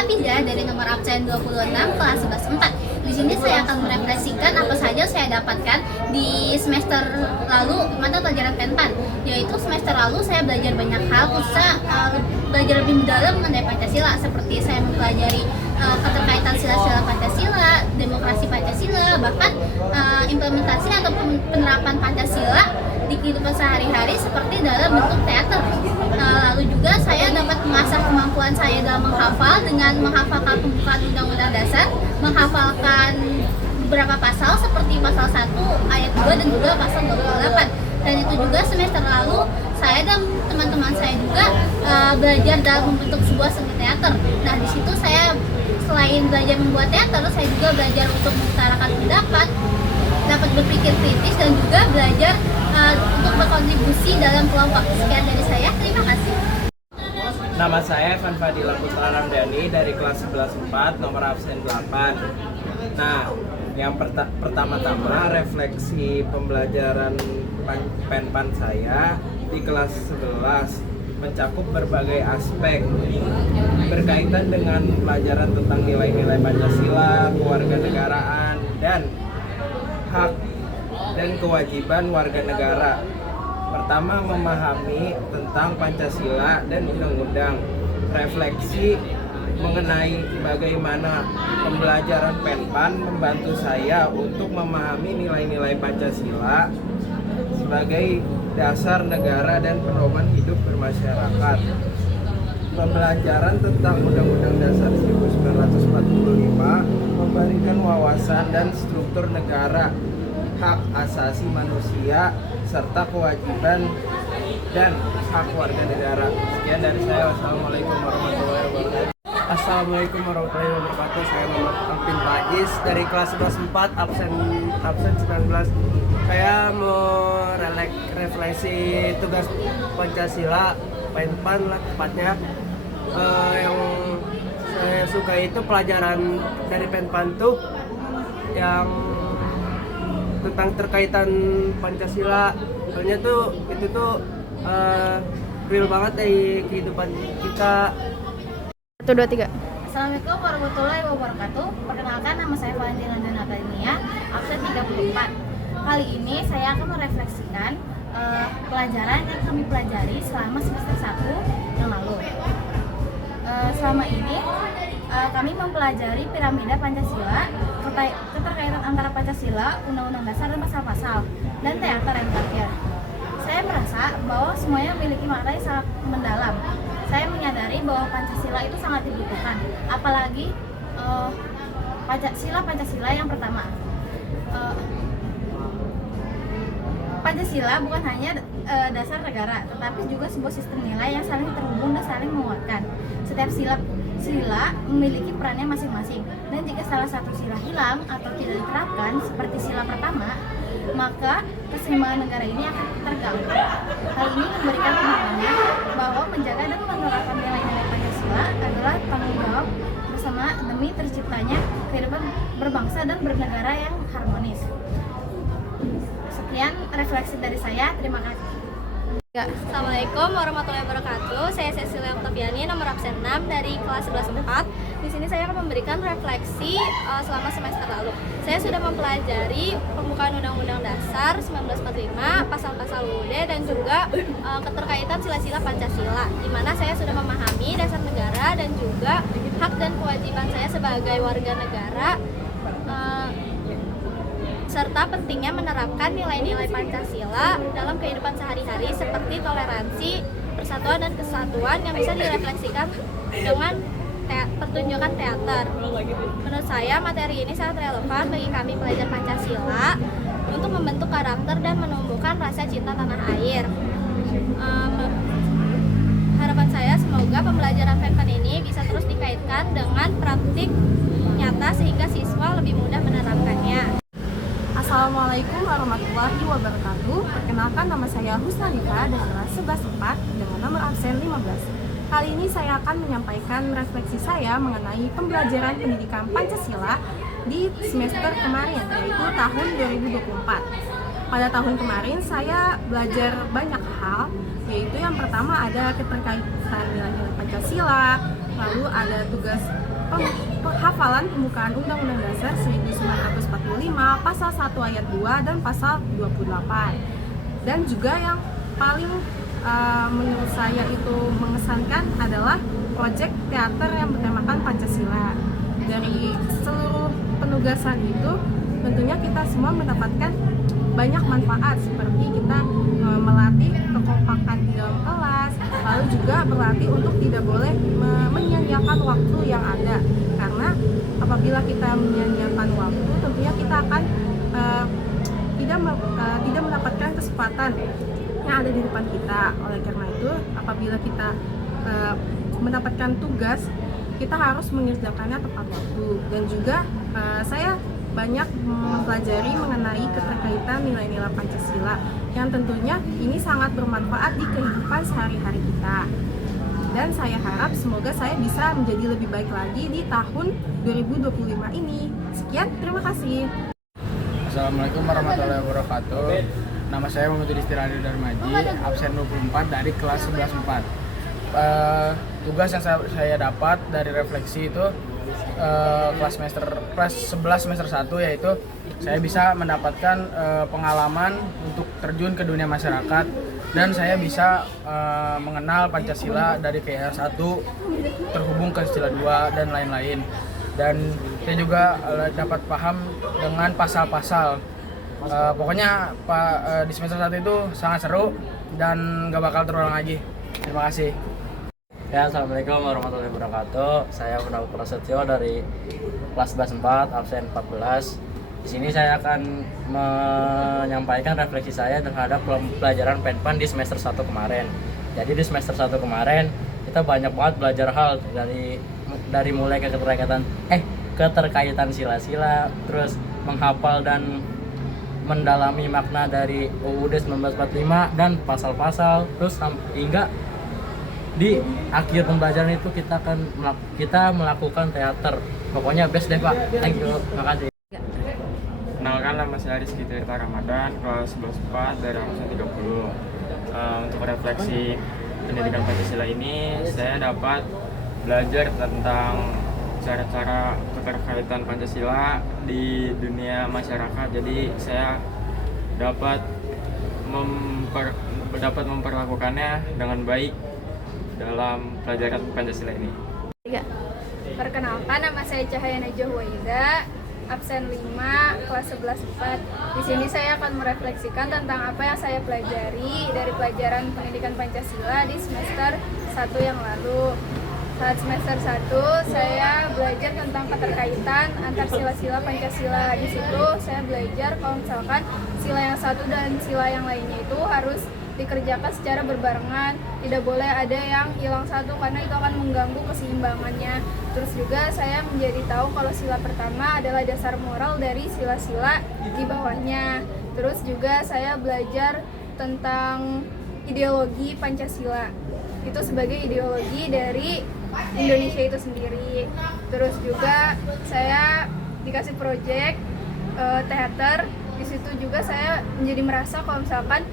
Hafiza dari nomor absen 26 kelas 11 4. Di sini saya akan merefleksikan apa saja saya dapatkan di semester lalu mata pelajaran Penpan. Yaitu semester lalu saya belajar banyak hal, khususnya belajar lebih mendalam mengenai Pancasila, seperti saya mempelajari keterkaitan sila-sila Pancasila, demokrasi Pancasila, bahkan implementasi atau penerapan Pancasila di kehidupan sehari-hari seperti dalam bentuk teater. Lalu juga saya dapat mengasah kemampuan saya dalam menghafal dengan menghafalkan pembukaan Undang-Undang Dasar, menghafalkan beberapa pasal seperti pasal 1 ayat 2 dan juga pasal 28. Dan itu juga semester lalu saya dan teman-teman saya juga belajar dalam membentuk sebuah seni teater. Nah, di situ saya selain belajar membuat teater, saya juga belajar untuk mengutarakan pendapat, dapat berpikir kritis, dan juga belajar untuk berkontribusi dalam kelompok. Sekian dari saya, terima kasih. Nama saya Evan Fadila Putra Ramdhani dari kelas 11 4 nomor absen 8. Nah, yang pertama-tama refleksi pembelajaran Penpan saya di kelas 11 mencakup berbagai aspek berkaitan dengan pelajaran tentang nilai-nilai Pancasila, kewarganegaraan, dan hak dan kewajiban warga negara. Pertama, memahami tentang Pancasila dan undang-undang. Refleksi mengenai bagaimana pembelajaran Penpan membantu saya untuk memahami nilai-nilai Pancasila sebagai dasar negara dan pedoman hidup bermasyarakat. Pembelajaran tentang Undang-Undang Dasar 1945 memberikan wawasan dan struktur negara, hak asasi manusia, serta kewajiban dan hak warga negara. Sekian dari saya. Wassalamualaikum warahmatullahi wabarakatuh. Assalamualaikum warahmatullahi wabarakatuh. Saya Muhammad Alvin Faiz dari kelas 11 4 absen 19. Saya mau refleksi tugas Pancasila Penpan lah tepatnya. Yang saya suka itu pelajaran dari Penpan tuh yang tentang terkaitan Pancasila. Soalnya tuh itu tuh real banget dari kehidupan kita. 1, 2, 3. Assalamualaikum warahmatullahi wabarakatuh. Perkenalkan, nama saya Valentina Donatania, absen 34. Kali ini saya akan merefleksikan pelajaran yang kami pelajari selama semester 1 yang lalu. Selama ini kami mempelajari piramida Pancasila, keterkaitan antara Pancasila, Undang-Undang Dasar dan pasal-pasal, dan teater yang terakhir. Saya merasa bahwa semuanya memiliki makna yang sangat mendalam. Saya menyadari bahwa Pancasila itu sangat dibutuhkan, apalagi Pancasila yang pertama. Pancasila bukan hanya dasar negara, tetapi juga sebuah sistem nilai yang saling terhubung dan saling menguatkan. Setiap sila memiliki perannya masing-masing, dan jika salah satu sila hilang atau tidak diterapkan seperti sila pertama, maka keseimbangan negara ini akan terganggu. Hal ini memberikan pemahaman bahwa menjaga dan menerapkan nilai-nilai Pancasila adalah tanggung jawab bersama demi terciptanya kehidupan berbangsa dan bernegara yang harmonis. Sekian refleksi dari saya, terima kasih. Assalamualaikum warahmatullahi wabarakatuh. Saya Cecilia Octaviani, nomor absen 6 dari kelas 11 4. Di sini saya akan memberikan refleksi selama semester lalu. Saya sudah mempelajari pembukaan Undang-Undang Dasar 1945, pasal-pasal UUD, dan juga keterkaitan sila-sila Pancasila, di mana saya sudah memahami dasar negara dan juga hak dan kewajiban saya sebagai warga negara, serta pentingnya menerapkan nilai-nilai Pancasila dalam kehidupan sehari-hari seperti toleransi, persatuan, dan kesatuan yang bisa direfleksikan dengan pertunjukan teater. Menurut saya materi ini sangat relevan bagi kami pelajar Pancasila untuk membentuk karakter dan menumbuhkan rasa cinta tanah air. Harapan saya semoga pembelajaran Penpan ini bisa terus dikaitkan dengan praktik nyata sehingga siswa lebih mudah menerapkannya. Assalamualaikum warahmatullahi wabarakatuh. Perkenalkan, nama saya Husnalika dari kelas 11 4 dengan nomor absen 15. Kali ini saya akan menyampaikan refleksi saya mengenai pembelajaran pendidikan Pancasila di semester kemarin, yaitu tahun 2024. Pada tahun kemarin saya belajar banyak hal, yaitu yang pertama ada keterkaitan nilai-nilai Pancasila, lalu ada tugas penghafalan pembukaan Undang-Undang Dasar 1945, pasal 1 ayat 2 dan pasal 28. Dan juga yang paling menurut saya itu mengesankan adalah proyek teater yang bertemakan Pancasila. Dari seluruh penugasan itu tentunya kita semua mendapatkan banyak manfaat, seperti kita melatih kekompakan di dalam kelas, lalu juga berlatih untuk tidak boleh menyia-nyiakan waktu yang ada, karena apabila kita menyia-nyiakan waktu tentunya kita akan tidak mendapatkan kesempatan yang ada di depan kita. Oleh karena itu, apabila kita mendapatkan tugas, kita harus mengerjakannya tepat waktu. Dan juga saya banyak mempelajari mengenai keterkaitan nilai-nilai Pancasila yang tentunya ini sangat bermanfaat di kehidupan sehari-hari kita. Dan saya harap semoga saya bisa menjadi lebih baik lagi di tahun 2025 ini. Sekian, terima kasih. Assalamualaikum warahmatullahi wabarakatuh. Nama saya Muhammad Istiradi Darmaji, absen 24 dari kelas 11-4. Tugas yang saya dapat dari refleksi itu kelas 11 semester 1, yaitu saya bisa mendapatkan pengalaman untuk terjun ke dunia masyarakat, dan saya bisa mengenal Pancasila dari KR 1 terhubung ke sila 2 dan lain-lain. Dan saya juga dapat paham dengan pasal-pasal. Pokoknya di semester 1 itu sangat seru dan gak bakal terulang lagi. Terima kasih. Ya, Assalamualaikum warahmatullahi wabarakatuh. Saya Munawar Prasetyo dari kelas 11-4, absen 14. Di sini saya akan menyampaikan refleksi saya terhadap pelajaran PENPAN di semester 1 kemarin. Jadi di semester 1 kemarin kita banyak banget belajar hal dari mulai keterkaitan sila-sila, terus menghafal dan mendalami makna dari UUD 1945 dan pasal-pasal, terus hingga di akhir pembelajaran itu kita melakukan teater. Pokoknya best deh Pak. Thank you. Makasih. Kenalkan, nama saya Rizky Tirta Ramadan, kelas 11-4 dari angkatan 30. Untuk refleksi pendidikan Pancasila ini, saya dapat belajar tentang cara-cara keterkaitan Pancasila di dunia masyarakat. Jadi saya dapat memperlakukannya dengan baik dalam pelajaran Pancasila ini. Perkenalkan, nama saya Cahaya Najwa Waida, absen 5, kelas 11-4. Di sini saya akan merefleksikan tentang apa yang saya pelajari dari pelajaran pendidikan Pancasila di semester 1 yang lalu. Saat semester 1, saya belajar tentang keterkaitan antar sila-sila Pancasila. Di situ saya belajar kalau misalkan sila yang satu dan sila yang lainnya itu harus dikerjakan secara berbarengan, tidak boleh ada yang hilang satu karena itu akan mengganggu keseimbangannya. Terus juga saya menjadi tahu kalau sila pertama adalah dasar moral dari sila-sila di bawahnya. Terus juga saya belajar tentang ideologi Pancasila, itu sebagai ideologi dari Indonesia itu sendiri. Terus juga saya dikasih proyek teater. Di situ juga saya menjadi merasa kalau misalkan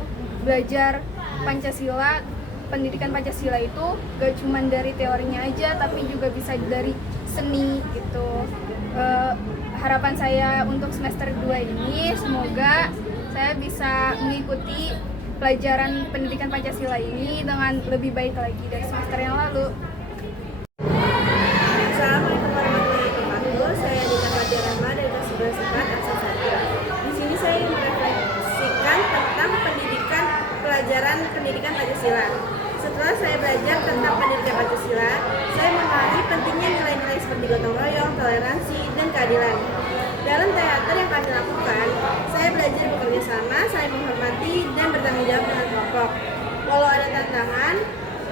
belajar Pancasila, pendidikan Pancasila itu gak cuma dari teorinya aja, tapi juga bisa dari seni gitu. Harapan saya untuk semester 2 ini, semoga saya bisa mengikuti pelajaran pendidikan Pancasila ini dengan lebih baik lagi dari semester yang lalu. Assalamualaikum warahmatullahi wabarakatuh. Saya Dita Fajar Rahma dari kelas 11-4, absen 1. Di sini saya ingin merefleksikan tentang pelajaran pendidikan Pancasila. Setelah saya belajar tentang pendidikan Pancasila, saya memahami pentingnya nilai-nilai seperti gotong royong, toleransi, dan keadilan. Dalam teater yang kami lakukan, saya belajar bekerja sama, saling menghormati, dan bertanggung jawab dengan kelompok. Walau ada tantangan,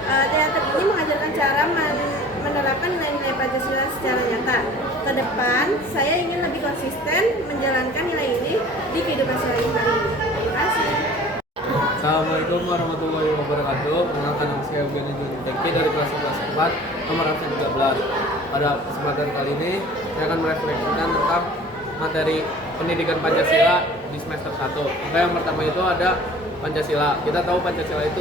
teater ini mengajarkan cara menerapkan nilai-nilai Pancasila secara nyata. Ke depan, saya ingin lebih konsisten menjalankan nilai ini di kehidupan sehari-hari. Terima kasih. Assalamualaikum warahmatullahi wabarakatuh. Perkenalkan, nama saya Eugen Juni Tengki dari kelas 11-4, nomor absen 13. Pada kesempatan kali ini, saya akan merefleksikan tentang materi pendidikan Pancasila di semester 1. Maka yang pertama itu ada Pancasila. Kita tahu Pancasila itu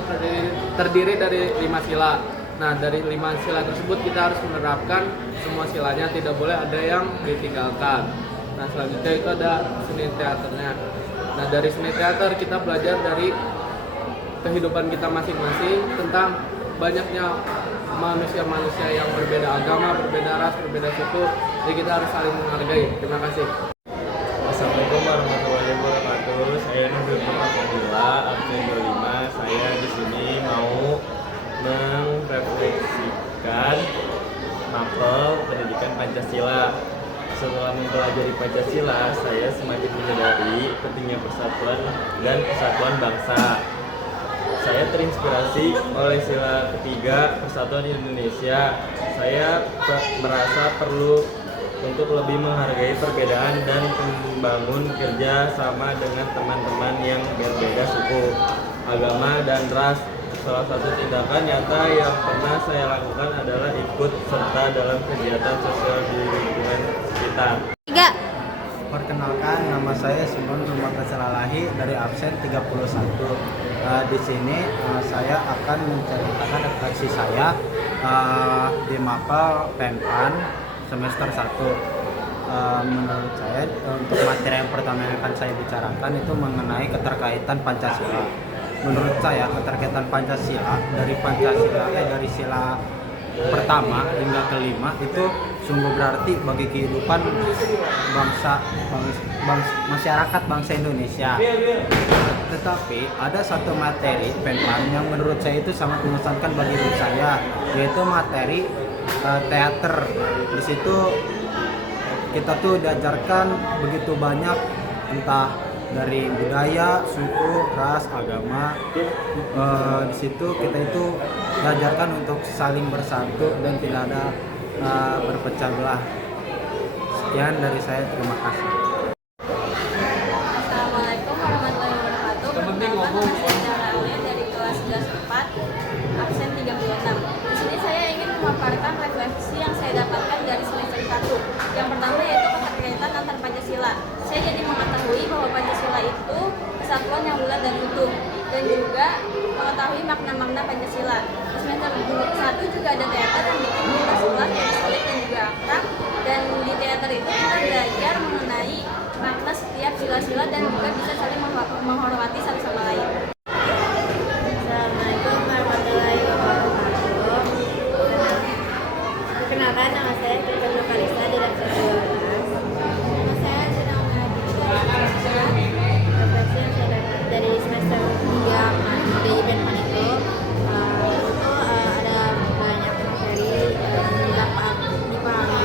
terdiri dari 5 sila. Nah, dari 5 sila tersebut kita harus menerapkan semua silanya, tidak boleh ada yang ditinggalkan. Nah, selanjutnya itu ada seni teaternya. Nah, dari seni teater kita belajar dari kehidupan kita masing-masing tentang banyaknya manusia-manusia yang berbeda agama, berbeda ras, berbeda suku. Jadi kita harus saling menghargai. Terima kasih. Assalamualaikum warahmatullahi wabarakatuh. Saya Nurul Fadila, absen 25. Saya di sini mau merefleksikan mapel pendidikan Pancasila. Setelah mempelajari Pancasila, saya semakin menyadari pentingnya persatuan dan kesatuan bangsa. Saya terinspirasi oleh sila ketiga Persatuan Indonesia. Saya merasa perlu untuk lebih menghargai perbedaan dan membangun kerja sama dengan teman-teman yang berbeda suku, agama, dan ras. Salah satu tindakan nyata yang pernah saya lakukan adalah ikut serta dalam kegiatan sosial di lingkungan sekitar. 3. Perkenalkan, nama saya Simon Rumatasalalahi dari absen 31. Di sini saya akan menceritakan refleksi saya di mapel Penpan semester 1. Menurut saya untuk materi yang pertama yang akan saya bicarakan itu mengenai keterkaitan Pancasila. Menurut saya keterkaitan Pancasila dari sila pertama hingga kelima itu sungguh berarti bagi kehidupan masyarakat bangsa Indonesia. Tetapi ada satu materi Penpan yang menurut saya itu sangat mengesankan bagi diri saya, yaitu materi teater. Di situ kita tuh diajarkan begitu banyak, entah dari budaya, suku, ras, agama. Di situ kita itu diajarkan untuk saling bersatu dan tidak ada berpecah belah. Sekian dari saya, terima kasih. Assalamualaikum warahmatullahi wabarakatuh. Perkenalkan, nama saya Zahra Aulia dari kelas 11/4 absen 36. Di sini saya ingin memaparkan refleksi yang saya dapatkan dari semester 1. Yang pertama yaitu keterkaitan antar Pancasila. Saya jadi mengetahui bahwa Pancasila itu kesatuan yang bulat dan utuh, dan juga mengetahui makna-makna Pancasila. Di semester 1 juga ada teater yang bikin kita sekolah jadi solid dan juga akrab, dan di teater itu kita belajar mengenai makna setiap sila-sila dan juga bisa saling menghormati satu sama lain. Assalamualaikum warahmatullahi wabarakatuh. Perkenalkan, nama saya Tika Nukarista dari absen 12. Nama saya sedang refleksi yang saya dapat dari semester 3 di Penpan itu ada banyak materi yang dapat dipahami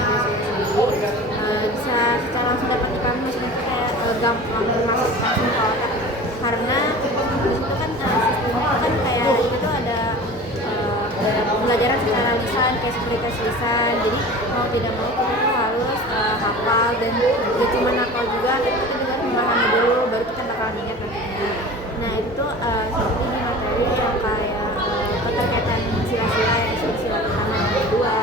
bisa secara langsung dapat dipahami, maksudnya kayak gampang masuk langsung ke otak, karena itu kan sistemnya kan kayak itu ada pembelajaran secara lisan, kayak seperti tes lisan. Jadi mau tidak mau kita tuh harus hafal, dan gak cuma hafal juga, tapi kita juga harus memahami dulu, baru kita bakalan ingat nantinya. Nah itu seperti di materi yang kayak keterkaitan sila-sila, yang sila pertama, yang kedua,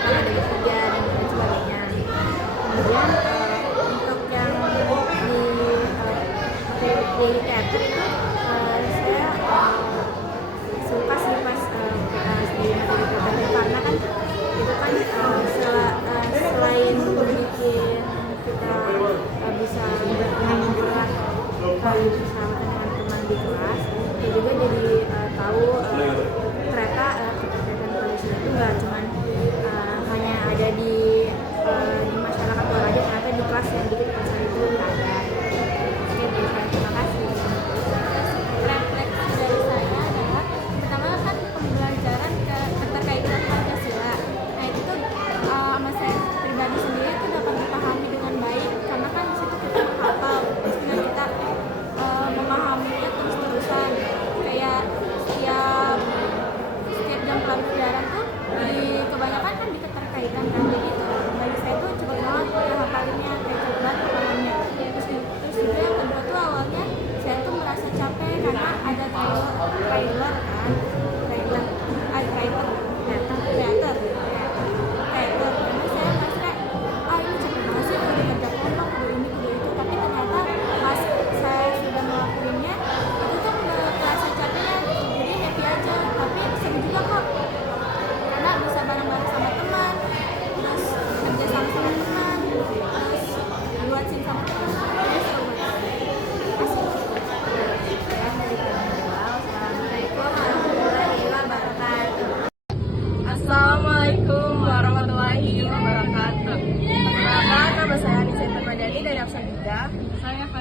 ada ketiga, dan lain sebagainya. Kemudian untuk yang di teater itu saya suka sih pas di materi teater, karena kan itu kan selain bikin kita bisa berhubungan bersama teman-teman di kelas, kita juga jadi tahu ternyata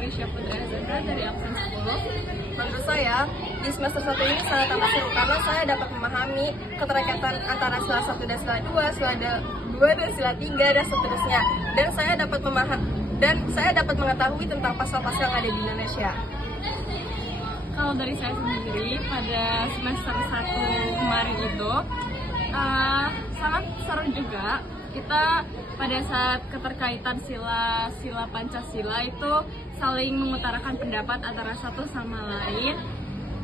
Indonesia Putri Azandra dari absen 10. Menurut saya, di semester 1 ini sangat amat seru karena saya dapat memahami keterkaitan antara sila 1 dan sila 2, sila 2 dan sila 3 dan seterusnya. Dan saya dapat mengetahui tentang pasal-pasal yang ada di Indonesia. Kalau dari saya sendiri pada semester 1 kemarin itu sangat seru juga. Kita pada saat keterkaitan sila Pancasila itu saling mengutarakan pendapat antara satu sama lain,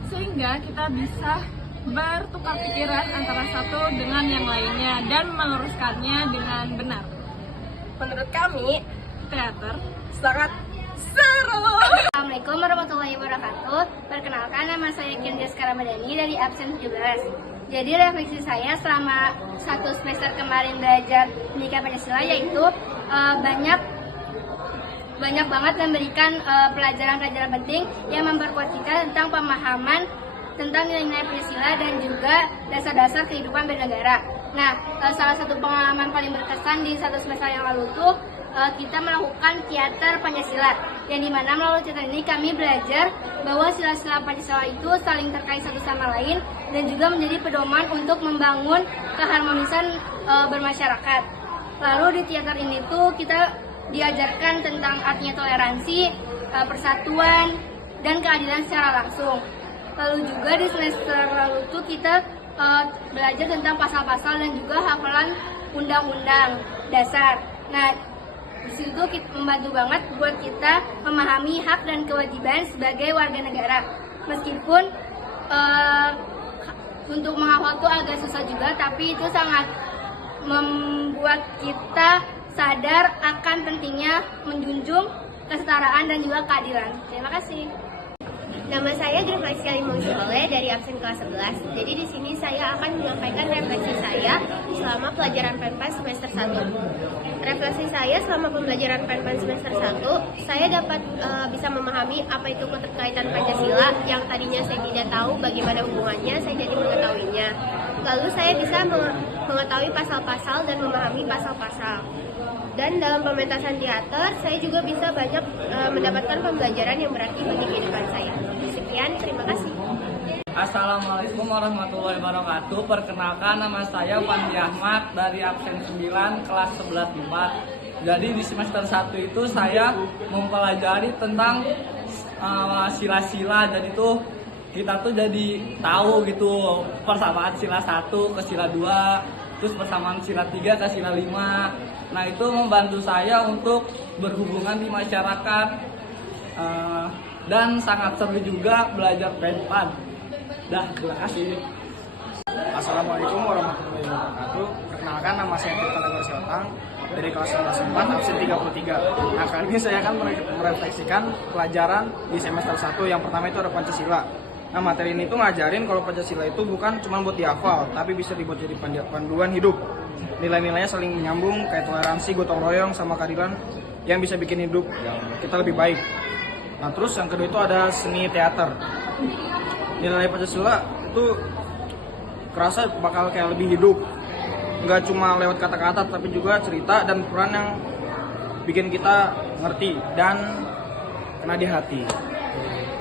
sehingga kita bisa bertukar pikiran antara satu dengan yang lainnya dan meluruskannya dengan benar. Menurut kami, Teater sangat seru. Assalamualaikum warahmatullahi wabarakatuh. Perkenalkan, nama saya Kendeska Ramadhani dari absen 17. Jadi refleksi saya selama 1 semester kemarin belajar pendidikan Pancasila yaitu banyak banget memberikan pelajaran-pelajaran penting yang memperkuat kita tentang pemahaman tentang nilai-nilai Pancasila dan juga dasar-dasar kehidupan bernegara. Nah, salah satu pengalaman paling berkesan di 1 semester yang lalu tuh kita melakukan teater Pancasila, yang dimana melalui teater ini kami belajar bahwa sila-sila Pancasila itu saling terkait satu sama lain dan juga menjadi pedoman untuk membangun keharmonisan bermasyarakat. Lalu di teater ini tuh kita diajarkan tentang artinya toleransi, persatuan, dan keadilan secara langsung. Lalu juga di semester lalu tuh kita belajar tentang pasal-pasal dan juga hafalan undang-undang dasar. Nah, di situ membantu banget buat kita memahami hak dan kewajiban sebagai warga negara. Meskipun untuk menghafal itu agak susah juga, tapi itu sangat membuat kita sadar akan pentingnya menjunjung kesetaraan dan juga keadilan. Terima kasih. Nama saya Griflexia Limongsoleh dari absen kelas 11. Jadi di sini saya akan menyampaikan refleksi saya selama pelajaran PENPAN semester 1. Refleksi saya selama pembelajaran PENPAN semester 1, saya dapat bisa memahami apa itu keterkaitan Pancasila yang tadinya saya tidak tahu bagaimana hubungannya, saya jadi mengetahuinya. Lalu saya bisa mengetahui pasal-pasal dan memahami pasal-pasal. Dan dalam pementasan teater, saya juga bisa banyak mendapatkan pembelajaran yang berarti bagi kehidupan saya. Sekian, terima kasih. Assalamualaikum warahmatullahi wabarakatuh. Perkenalkan, nama saya Fandi Ahmad dari absen 9 kelas 11 4. Jadi di semester 1 itu saya mempelajari tentang sila-sila. Jadi tuh kita tuh jadi tahu gitu persamaan sila 1 ke sila 2, terus persamaan sila 3 ke sila 5. Nah, itu membantu saya untuk berhubungan di masyarakat, dan sangat seru juga belajar PENPAN. Terima kasih. Assalamualaikum warahmatullahi wabarakatuh. Perkenalkan, nama saya Tirta Nagor Siotang dari kelas 11 4 absen 33. Nah, kali ini saya akan merefleksikan pelajaran di semester 1. Yang pertama itu ada Pancasila. Nah, materi ini tuh ngajarin kalau Pancasila itu bukan cuma buat dihafal, tapi bisa dibuat jadi panduan hidup. Nilai-nilainya saling menyambung, kayak toleransi, gotong royong, sama keadilan yang bisa bikin hidup kita lebih baik. Nah, terus yang kedua itu ada seni teater. Nilai Pancasila itu kerasa bakal kayak lebih hidup, nggak cuma lewat kata-kata, tapi juga cerita dan peran yang bikin kita ngerti dan kena di hati.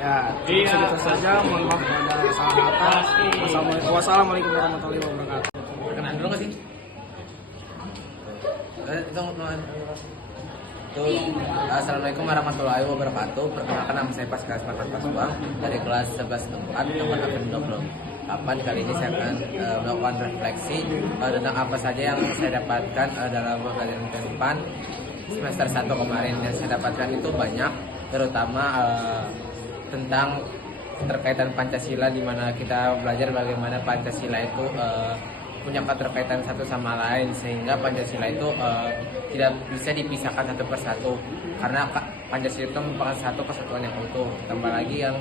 Ya, segitu saja. Mohon maaf pada salah kata. Wassalamualaikum warahmatullahi wabarakatuh. Perkenalan dulu nggak sih? Assalamualaikum warahmatullahi wabarakatuh. Perkenalkan, nama saya Pascal Pasuang dari kelas 11 4 nomor 28. Kali ini saya akan melakukan refleksi tentang apa saja yang saya dapatkan dalam pelajaran PENPAN semester 1 kemarin. Yang saya dapatkan itu banyak, terutama tentang keterkaitan Pancasila, di mana kita belajar bagaimana Pancasila itu punya keterkaitan satu sama lain, sehingga Pancasila itu tidak bisa dipisahkan satu persatu, karena Pancasila itu merupakan satu kesatuan yang utuh. Tambah lagi yang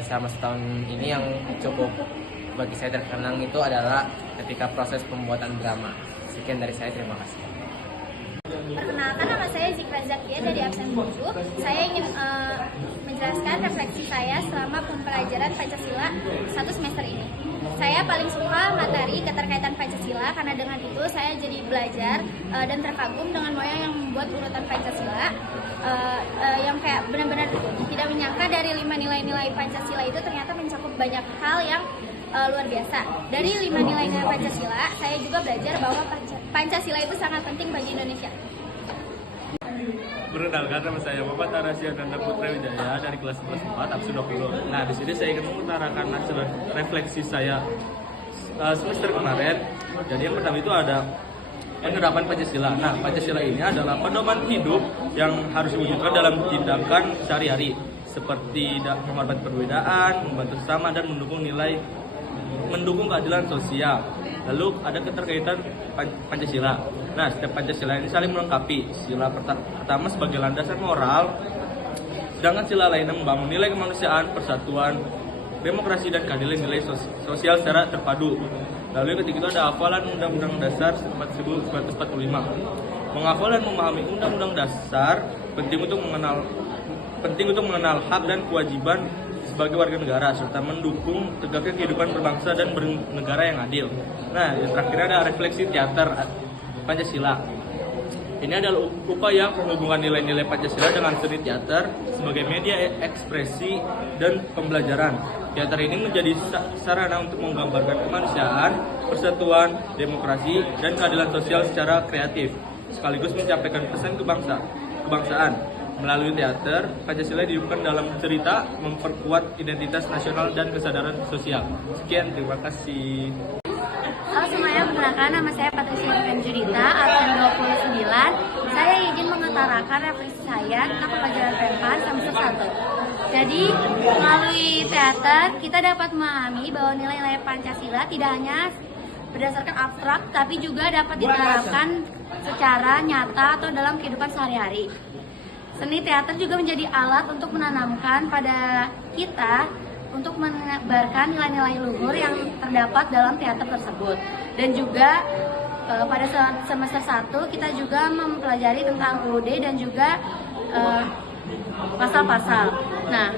selama setahun ini yang cukup bagi saya terkenang itu adalah ketika proses pembuatan drama. Sekian dari saya, terima kasih. Perkenalkan, nama saya Zikra Zakia dari absen 7. Saya ingin menjelaskan refleksi saya selama pembelajaran Pancasila 1 semester ini. Saya paling suka materi keterkaitan Pancasila karena dengan itu saya jadi belajar dan terkagum dengan Moya yang membuat urutan Pancasila yang kayak benar-benar tidak menyangka dari 5 nilai-nilai Pancasila itu ternyata mencakup banyak hal yang luar biasa. Dari 5 nilai-nilai Pancasila, saya juga belajar bahwa Pancasila itu sangat penting bagi Indonesia. Perkenalkan, nama saya Bapak Tarasya Ganda Putra Wijaya dari kelas 11 4 absen 20. Nah, di sini saya ingin mengutarakan hasil refleksi saya semester kemarin. Jadi yang pertama itu ada penerapan Pancasila. Nah, Pancasila ini adalah pedoman hidup yang harus diwujudkan dalam tindakan sehari-hari, seperti menghormati perbedaan, membantu sesama, dan mendukung keadilan sosial. Lalu ada keterkaitan Pancasila. Nah, setiap Pancasila ini saling melengkapi. Sila pertama sebagai landasan moral, sedangkan sila lainnya membangun nilai kemanusiaan, persatuan, demokrasi, dan keadilan nilai sosial secara terpadu. Lalu yang ketiga itu ada hafalan Undang-Undang Dasar 1945. Menghafal dan memahami Undang-Undang Dasar penting untuk mengenal hak dan kewajiban sebagai warga negara, serta mendukung tegaknya kehidupan berbangsa dan bernegara yang adil. Nah, yang terakhir ada refleksi teater Pancasila. Ini adalah upaya penghubungan nilai-nilai Pancasila dengan seni teater sebagai media ekspresi dan pembelajaran. Teater ini menjadi sarana untuk menggambarkan kemanusiaan, persatuan, demokrasi, dan keadilan sosial secara kreatif, sekaligus menyampaikan pesan kebangsaan. Melalui teater, Pancasila dihidupkan dalam cerita, memperkuat identitas nasional dan kesadaran sosial. Sekian, terima kasih. Halo semuanya, perkenalkan nama saya Patricia Judita, absen 29. Saya izin mengutarakan refleksi saya tentang pelajaran PENPAN semester 1. Jadi, melalui teater, kita dapat memahami bahwa nilai-nilai Pancasila tidak hanya berdasarkan abstrak, tapi juga dapat diterapkan secara nyata atau dalam kehidupan sehari-hari. Seni teater juga menjadi alat untuk menanamkan pada kita untuk menebarkan nilai-nilai luhur yang terdapat dalam teater tersebut. Dan juga pada semester 1 kita juga mempelajari tentang UUD dan juga pasal-pasal. Nah,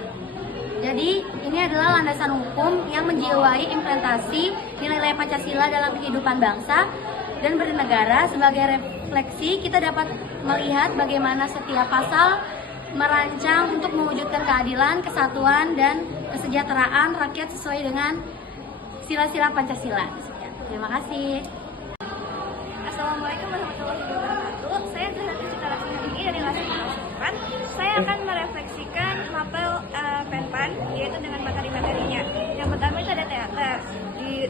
jadi ini adalah landasan hukum yang menjiwai implementasi nilai-nilai Pancasila dalam kehidupan bangsa dan bernegara. Sebagai refleksi, kita dapat melihat bagaimana setiap pasal merancang untuk mewujudkan keadilan, kesatuan, dan kesejahteraan rakyat sesuai dengan sila-sila Pancasila. Terima kasih. Assalamualaikum warahmatullahi wabarakatuh. Saya Zahra Citarasi Tinggi dari kelas 4. Saya akan merefleksikan mapel PENPAN, yaitu dengan materi-materinya. Yang pertama itu ada teater.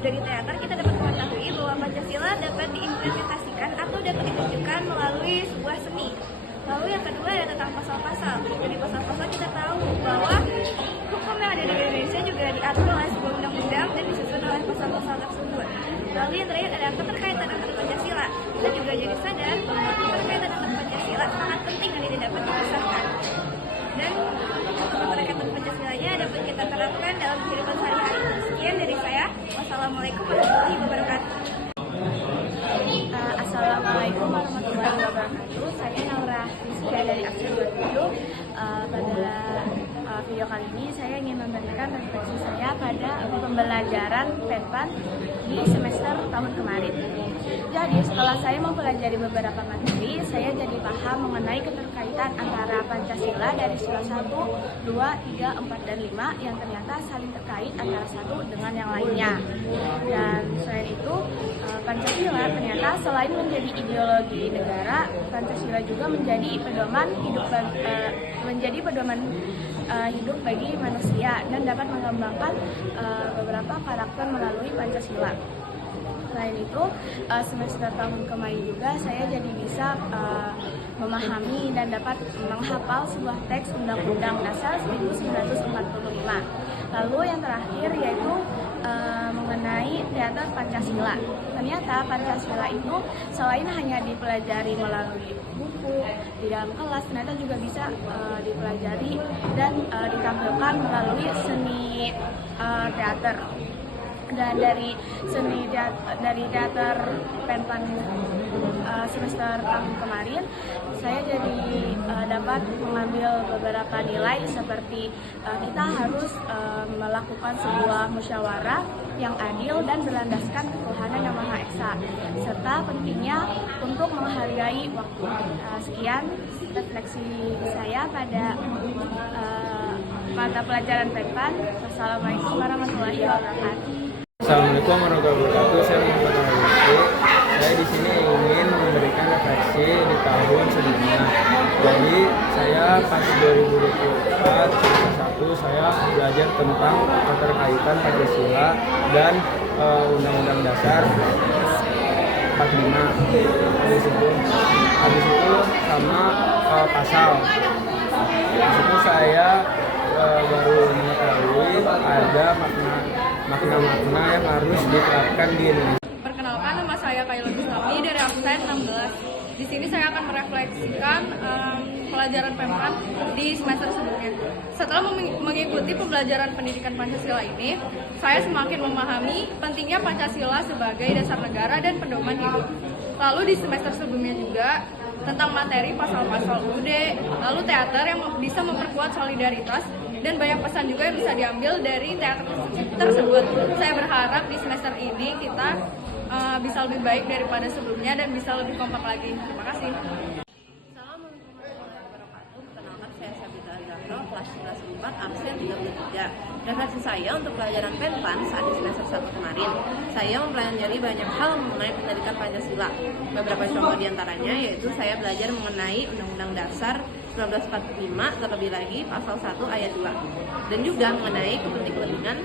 Dari teater kita dapat mengetahui bahwa Pancasila dapat diimplementasikan atau dapat ditunjukkan melalui sebuah seni. Lalu yang kedua ada tentang pasal-pasal. Dari pasal-pasal kita tahu bahwa hukum yang ada di Indonesia juga diatur oleh sebuah undang-undang dan disusun oleh pasal-pasal tersebut. Lalu yang terakhir ada keterkaitan antara Pancasila. Kita juga jadi sadar bahwa keterkaitan antara Pancasila sangat penting dan tidak dapat dipisahkan. Dan keterkaitan Pancasilanya dapat kita terapkan dalam kehidupan sehari-hari. Sekian dari saya. Wassalamualaikum warahmatullahi wabarakatuh. Assalamualaikum warahmatullahi wabarakatuh. Saya Naura Rizkia dari absen 27. Pada video kali ini saya ingin memberikan refleksi saya pada pembelajaran PENPAN di semester tahun kemarin. Jadi setelah saya mempelajari beberapa materi, saya jadi paham mengenai keterkaitan antara Pancasila dari sila 1, 2, 3, 4, dan 5 yang ternyata saling terkait antara satu dengan yang lainnya. Dan selain itu, Pancasila ternyata selain menjadi ideologi negara, Pancasila juga menjadi pedoman hidup bagi manusia dan dapat mengembangkan beberapa karakter melalui Pancasila. Selain itu, semester tahun kemarin juga saya jadi bisa memahami dan dapat menghafal sebuah teks Undang-Undang Dasar 1945. Lalu yang terakhir yaitu mengenai teater Pancasila. Ternyata Pancasila itu selain hanya dipelajari melalui buku di dalam kelas, ternyata juga bisa dipelajari dan ditampilkan melalui seni teater. Dan dari teater PENPAN semester tahun kemarin saya jadi dapat mengambil beberapa nilai seperti kita harus melakukan sebuah musyawarah yang adil dan berlandaskan ketuhanan yang Maha Esa, serta pentingnya untuk menghargai waktu. Sekian refleksi saya pada mata pelajaran PENPAN. Wassalamualaikum warahmatullahi wabarakatuh. Assalamualaikum warahmatullahi wabarakatuh. Saya Muhammad Al-Wisi. Saya di sini ingin memberikan refleksi di tahun sebelumnya. Jadi saya pas 2024 semester 1 saya belajar tentang keterkaitan Pancasila dan Undang-Undang Dasar 45. Habis itu sama pasal. Di situ saya baru mengetahui ada makna-makna yang harus diterapkan di Indonesia. Perkenalkan, nama saya Kaila Gustami dari absen 16. Di sini saya akan merefleksikan pelajaran PENPAN di semester sebelumnya. Setelah mengikuti pembelajaran pendidikan Pancasila ini, saya semakin memahami pentingnya Pancasila sebagai dasar negara dan pedoman hidup. Lalu di semester sebelumnya juga tentang materi pasal-pasal UUD, lalu teater yang bisa memperkuat solidaritas, dan banyak pesan juga yang bisa diambil dari teater tersebut. Saya berharap di semester ini kita bisa lebih baik daripada sebelumnya dan bisa lebih kompak lagi. Terima kasih. Assalamualaikum warahmatullahi wabarakatuh. Perkenalkan, saya Sabita Alexandra, kelas 11 4, absen 33. Refleksi saya untuk pelajaran PENPAN saat di semester 1 kemarin. Saya mempelajari banyak hal mengenai pendidikan Pancasila. Beberapa contoh diantaranya yaitu saya belajar mengenai Undang-Undang Dasar 1945, terlebih lagi pasal 1 ayat 2. Dan juga mengenai kepentingan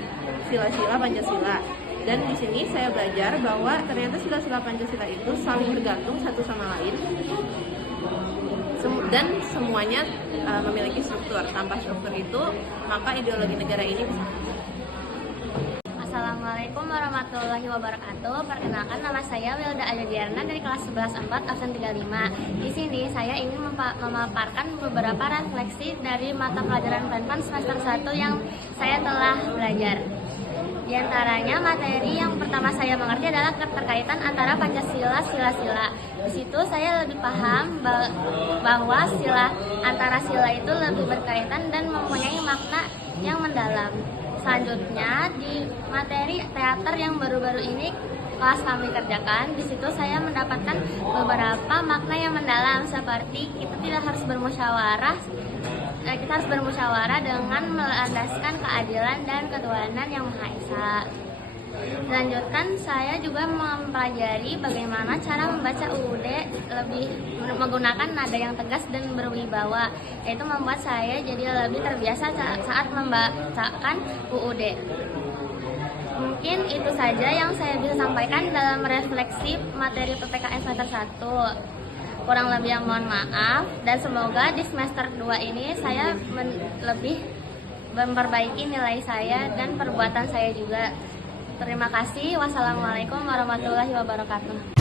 sila-sila Pancasila. Dan di sini saya belajar bahwa ternyata sila-sila Pancasila itu saling bergantung satu sama lain dan semuanya memiliki struktur. Tanpa struktur itu, maka ideologi negara ini bisa. Assalamualaikum warahmatullahi wabarakatuh. Perkenalkan, nama saya Wilda Ayodiarna dari kelas 11 4 absen 35. Di sini saya ingin memaparkan beberapa refleksi dari mata pelajaran PENPAN semester 1 yang saya telah belajar. Di antaranya materi yang pertama saya mengerti adalah keterkaitan antara Pancasila sila-sila. Di situ saya lebih paham bahwa antara sila itu lebih berkaitan dan mempunyai makna yang mendalam. Selanjutnya di materi teater yang baru-baru ini kelas kami kerjakan, di situ saya mendapatkan beberapa makna yang mendalam seperti kita harus bermusyawarah dengan melandaskan keadilan dan ketuhanan yang Maha Esa. Selanjutnya saya juga mempelajari bagaimana cara membaca UUD lebih menggunakan nada yang tegas dan berwibawa, yaitu membuat saya jadi lebih terbiasa saat membacakan UUD. Mungkin itu saja yang saya bisa sampaikan dalam refleksi materi PPKN semester 1. Kurang lebih yang mohon maaf, dan semoga di semester 2 ini saya lebih memperbaiki nilai saya dan perbuatan saya juga. Terima kasih. Wassalamualaikum warahmatullahi wabarakatuh.